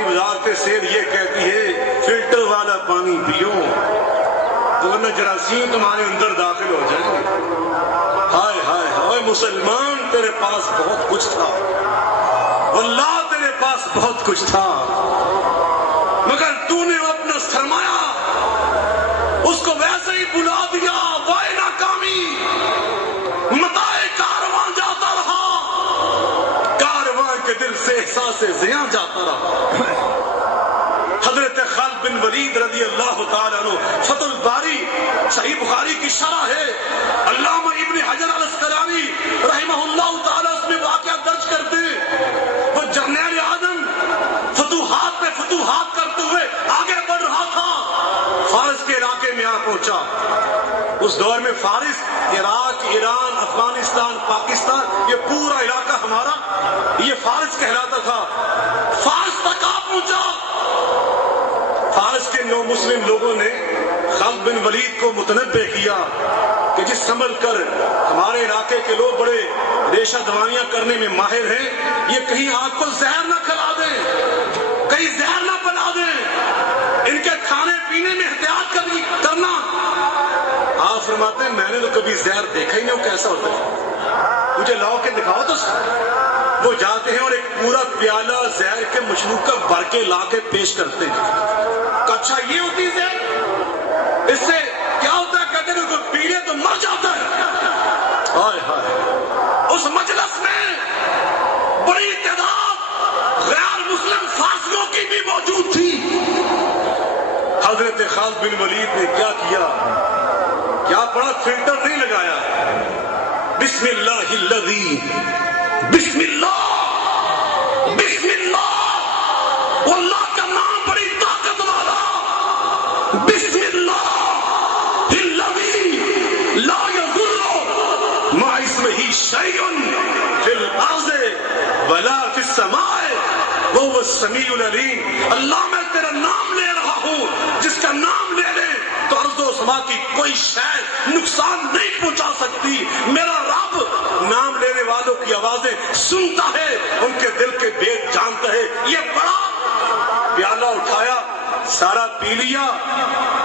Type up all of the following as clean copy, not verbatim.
پانی گزارتے سیر یہ کہتی ہے فلٹر والا پانی پیو ورنہ جراثیم تمہارے اندر داخل ہو جائیں گے. ہائے ہائے ہائے مسلمان تیرے پاس بہت کچھ تھا واللہ تیر3 پاس بہت کچھ تھا مگر تو نے اپنا سرمایہ اس کو ویسے ہی بلا دیا. وائے ناکامی متاع کارواں جاتا رہا کارواں کے دل سے احساس زیاں جاتا رہا. حضرت خالد بن ولید رضی اللہ تعالیٰ عنہ فتح الباری صحیح بخاری کی شرح ہے. علامہ ابن حجر الاسقلانی رحمہ اللہ تعالیٰ اس میں واقعہ درج کرتے وہ جرنیل اعظم فتوحات پہ فتوحات کرتے ہوئے آگے بڑھ رہا تھا. فارس کے علاقے میں پہنچا. اس دور میں فارس عراق ایران افغانستان پاکستان یہ پورا علاقہ ہمارا یہ فارس کہلاتا تھا. فارس تک پہنچا. فارس کے 9 مسلم لوگوں نے خالد بن ولید کو متنبہ کیا کہ جس سنبھل کر ہمارے علاقے کے لوگ بڑے ریشہ دوائیاں کرنے میں ماہر ہیں یہ کہیں آپ کو زہر نہ کھلا دیں کہیں زہر نہ بنا دیں. ان کے کھانے پینے میں احتیاط کرنا. آپ فرماتے ہیں میں نے تو کبھی زہر دیکھا ہی نہیں وہ کیسا ہوتا ہے مجھے لاؤ کے دکھاؤ تو. وہ جاتے ہیں اور ایک پورا پیالہ زہر کے مشروب کا بھر کے لا کے پیش کرتے ہیں. اچھا یہ ہوتی ہے زہر اس سے کیا ہوتا ہے کہتے ہیں کوئی پی لے تو مر جاتا ہے. ہائے ہائے اس مجلس میں بڑی تعداد غیر مسلم فاسقوں کی بھی موجود تھی. حضرت خالد بن ولید نے کیا کیا پڑا فلٹر نہیں لگایا. بسم اللہ الذی بسم اللہ بسم اللہ واللہ کا نام بڑی طاقت والا. بسم اللہ الذی لا یضر مع اسمہ شیء فی الارض ولا فی السماء وهو السمیع العلیم. اللہ میں تیرا نام لے رہا ہوں جس کا نام لے لے تو ارض و سما کی کوئی شے نقصان نہیں پہنچا سکتی. میرا رب نام لینے والوں کی آوازیں سنتا ہے ان کے دل کے بھید جانتا ہے. یہ بڑا پیالہ اٹھایا سارا پی لیا.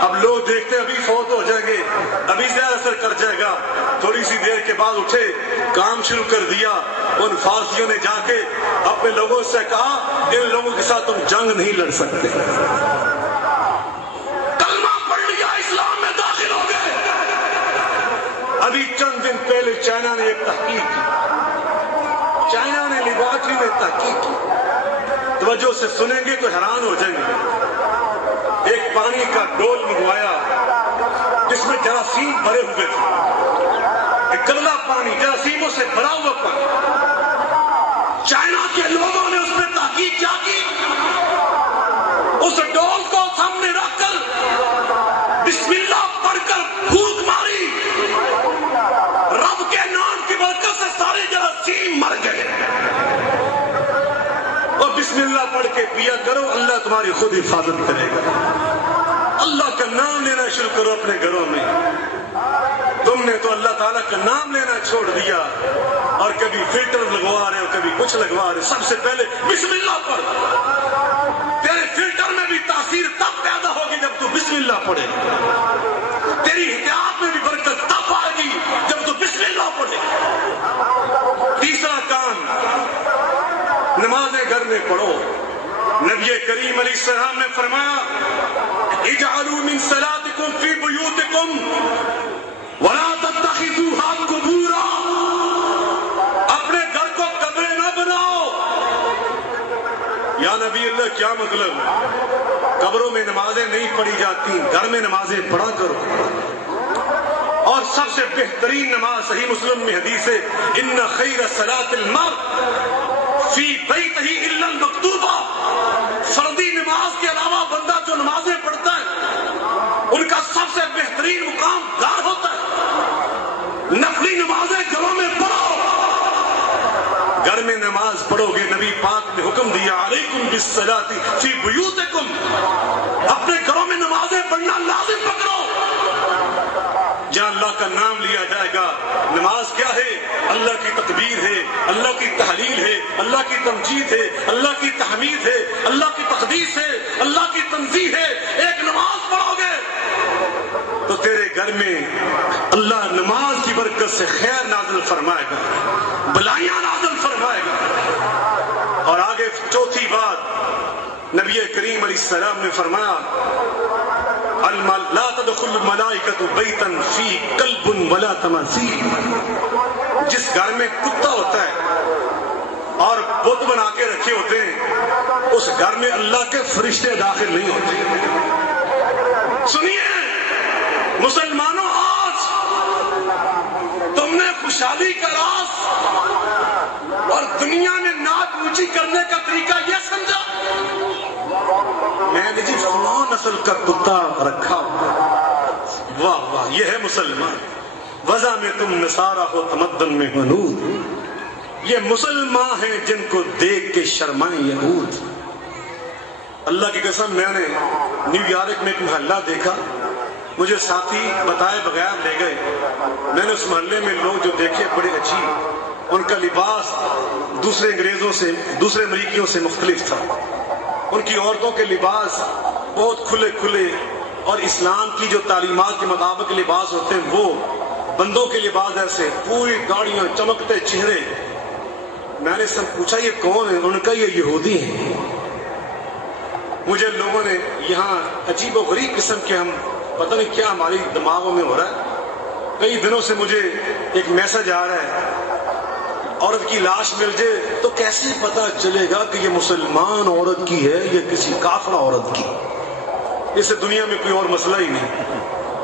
اب لوگ دیکھتے ابھی فوت ہو جائیں گے ابھی زیادہ اثر کر جائے گا. تھوڑی سی دیر کے بعد اٹھے کام شروع کر دیا. ان فارسیوں نے جا کے اپنے لوگوں سے کہا ان لوگوں کے ساتھ تم جنگ نہیں لڑ سکتے. کلمہ پڑھ لیا اسلام میں داخل ہو گئے. ابھی چند دن پہلے چائنا نے ایک تحقیق کی. چائنا نے لیبارٹری میں تحقیق کی. توجہ سے سنیں گے تو حیران ہو جائیں گے. ایک پانی کا ڈول منگوایا جس میں جراثیم بھرے ہوئے تھے. ایک گللا پانی جراثیموں سے بھرا ہوا پانی. چائنا کے لوگوں نے اس میں تحقیق کیا کی. اس ڈول کو سامنے رکھ کر بسم اللہ پڑھ کر پھونک ماری. رب کے نام کی برکت سے سارے جراثیم مر گئے. اور بسم اللہ پڑھ کے پیا کرو اللہ تمہاری خود حفاظت کرے گا. اللہ کا نام لینا شروع کرو اپنے گھروں میں. تم نے تو اللہ تعالیٰ کا نام لینا چھوڑ دیا اور کبھی فلٹر لگوا رہے ہو کبھی کچھ لگوا رہے. سب سے پہلے بسم اللہ پڑھ. تیرے فلٹر میں بھی تاثیر تب پیدا ہوگی جب تو بسم اللہ پڑھے. تیری احتیاط میں بھی برکت تب آئے گی جب تو بسم اللہ پڑھے. تیسرا کام نمازیں گھر میں پڑھو. نبی کریم علیہ السلام نے فرمایا اجعلوا من صلاتکم فی بیوتکم ولا تتخذوها قبورا. اپنے گھر کو قبر نہ بناؤ. یا نبی اللہ کیا مطلب؟ قبروں میں نمازیں نہیں پڑھی جاتی گھر میں نمازیں پڑھا کرو. اور سب سے بہترین نماز صحیح مسلم میں حدیث ہے ان خیر صلاة المرء فی بیتہ الا المکتوبہ. فردی نماز کے علاوہ بندہ جو نمازیں پڑھتا ہے ان کا سب سے بہترین مقام گھر ہوتا ہے. نفلی نمازیں گھروں میں پڑھو. گھر میں نماز پڑھو گے نبی پاک نے حکم دیا علیکم بالصلاۃ فی بیوتکم. اپنے گھروں میں نمازیں پڑھنا لازم پکڑو. جہاں اللہ کا نام لیا جائے گا. نماز کیا ہے؟ اللہ اللہ کی تکبیر ہے، اللہ کی تحلیل ہے، اللہ کی تمجید ہے، اللہ کی تحمید ہے، اللہ کی تقدیس ہے، اللہ کی تنزیہ ہے، ایک نماز پڑھو گے تو تیرے گھر میں اللہ نماز کی برکت سے خیر نازل فرمائے گا، بلائیاں نازل فرمائے گا۔ اور آگے چوتھی بات نبی کریم علیہ السلام نے فرمایا لا تدخل الملائکۃ بیتا فی کلب ولا تماثیل، جس گھر میں کتا ہوتا ہے اور بت بنا کے رکھے ہوتے ہیں اس گھر میں اللہ کے فرشتے داخل نہیں ہوتے۔ سنیے مسلمانوں، آج تم نے خوشحالی کا راز اور دنیا میں نعت اونچی کرنے کا طریقہ یہ سمجھا میں نے جی فلاں نسل کا کتا رکھا، واہ واہ یہ ہے مسلمان۔ وضع میں تم نصارہ ہو تمدن میں ہنود، یہ مسلمان ہیں جن کو دیکھ کے شرمائیں یہود۔ اللہ کی قسم میں نے نیو یارک میں ایک محلہ دیکھا، مجھے ساتھی بتائے بغیر لے گئے، میں نے اس محلے میں لوگ جو دیکھے بڑے عجیب، ان کا لباس دوسرے انگریزوں سے، دوسرے امریکیوں سے مختلف تھا، ان کی عورتوں کے لباس بہت کھلے کھلے اور اسلام کی جو تعلیمات کے مطابق لباس ہوتے ہیں وہ، بندوں کے لباس ایسے، پوری گاڑیاں، چمکتے چہرے۔ میں نے سب پوچھا یہ کون ہے؟ انہوں نے کہا یہ یہودی ہیں۔ مجھے لوگوں نے یہاں عجیب و غریب قسم کے، ہم پتہ نہیں کیا ہماری دماغوں میں ہو رہا ہے، کئی دنوں سے مجھے ایک میسج آ رہا ہے عورت کی لاش مل جائے تو کیسے پتا چلے گا کہ یہ مسلمان عورت کی ہے یا کسی کافرہ عورت کی؟ اس سے دنیا میں کوئی اور مسئلہ ہی نہیں،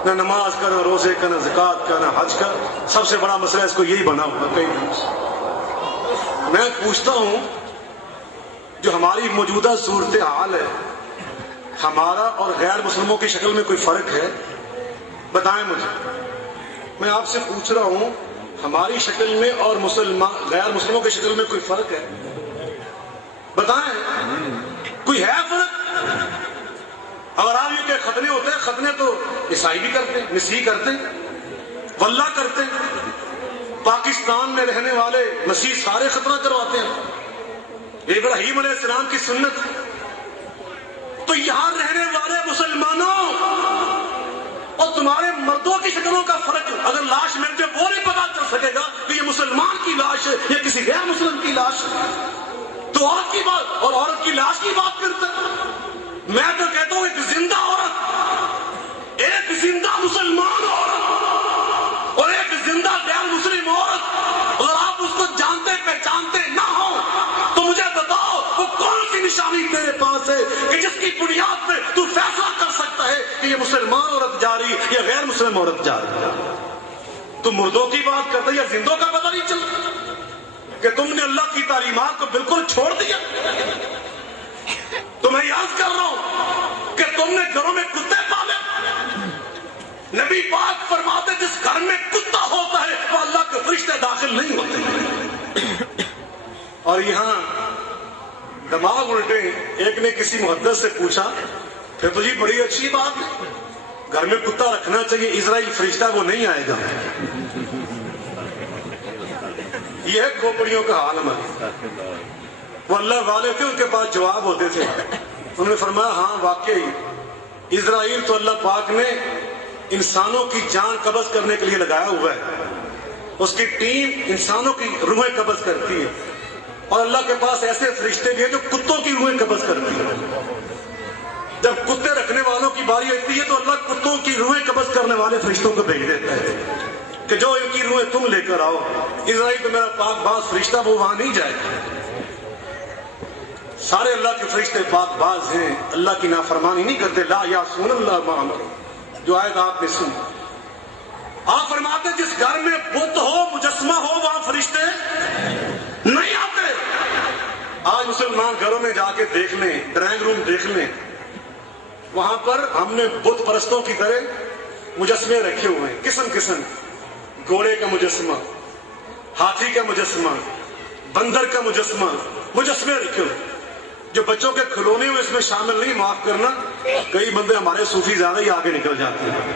نہ نماز کا، نہ روزے کا، نہ زکوٰۃ کا، نہ حج کا، سب سے بڑا مسئلہ اس کو یہی بنا ہوا کئی دنوں سے۔ میں پوچھتا ہوں جو ہماری موجودہ صورتحال ہے، ہمارا اور غیر مسلموں کی شکل میں کوئی فرق ہے؟ بتائیں مجھے، میں آپ سے پوچھ رہا ہوں ہماری شکل میں اور غیر مسلموں کی شکل میں کوئی فرق ہے؟ بتائیں، کوئی ہے فرق؟ اگر آپ یہ کہ ختنے ہوتے ہیں، ختنے تو عیسائی بھی کرتے ہیں، مسیح کرتے ہیں، واللہ کرتے ہیں، پاکستان میں رہنے والے مسیح سارے ختنہ کرواتے ہیں، ابراہیم علیہ السلام کی سنت۔ تو یہاں رہنے والے مسلمانوں اور تمہارے مردوں کی شکلوں کا فرق، اگر لاش مل جائے وہ نہیں پتا چل سکے گا کہ یہ مسلمان کی لاش ہے یا کسی غیر مسلم کی لاش ہے، تو عورت کی بات اور عورت کی لاش کی بات کرتے ہیں۔ میں تو کہتا ہوں ایک زندہ عورت، ایک زندہ مسلمان عورت اور ایک زندہ غیر مسلم عورت، اگر آپ اس کو جانتے پہچانتے نہ ہو تو مجھے بتاؤ وہ کون سی نشانی تیرے پاس ہے کہ جس کی بنیاد پہ تو فیصلہ کر سکتا ہے کہ یہ مسلمان عورت جا رہی یا غیر مسلم عورت جا رہی؟ تم مردوں کی بات کرتے یا زندوں کا پتہ نہیں چلتا کہ تم نے اللہ کی تعلیمات کو بالکل چھوڑ دیا؟ تو میں یاد کر رہا ہوں کہ تم نے گھروں میں کتے پالے، نبی پاک فرماتے جس گھر میں کتا ہوتا ہے وہ اللہ کے فرشتے داخل نہیں ہوتے۔ اور یہاں دماغ الٹے، ایک نے کسی محدث سے پوچھا پھر تو جی بڑی اچھی بات ہے، گھر میں کتا رکھنا چاہیے، اسرائیل فرشتہ وہ نہیں آئے گا۔ یہ ہے کھوپڑیوں کا حال ہمارا۔ وہ اللہ والے تھے، ان کے پاس جواب ہوتے تھے، انہوں نے فرمایا ہاں واقعی اسرائیل تو اللہ پاک نے انسانوں کی جان قبض کرنے کے لیے لگایا ہوا ہے، اس کی ٹیم انسانوں کی روحیں قبض کرتی ہے، اور اللہ کے پاس ایسے فرشتے بھی ہیں جو کتوں کی روحیں قبض کرتی ہیں۔ جب کتے رکھنے والوں کی باری آتی ہے تو اللہ کتوں کی روحیں قبض کرنے والے فرشتوں کو بھیج دیتا ہے کہ جو ان کی روحیں تم لے کر آؤ۔ اسرائیل تو میرا پاک باز فرشتہ وہ وہاں نہیں جائے، سارے اللہ کے فرشتے پاک باز ہیں، اللہ کی نافرمانی نہیں کرتے۔ لا یعصون اللہ ما امر، جو آیت آپ نے سنی، آپ فرماتے جس گھر میں بت ہو، مجسمہ ہو، وہاں فرشتے نہیں آتے۔ آج مسلمان گھروں میں جا کے دیکھ لیں، ڈرائنگ روم دیکھ لیں، وہاں پر ہم نے بت پرستوں کی طرح مجسمے رکھے ہوئے ہیں، قسم قسم، گھوڑے کا مجسمہ، ہاتھی کا مجسمہ، بندر کا مجسمہ، مجسمے رکھے ہوئے جو بچوں کے کھلونے میں اس میں شامل نہیں، معاف کرنا کئی بندے ہمارے صوفی زیادہ ہی آگے نکل جاتے ہیں۔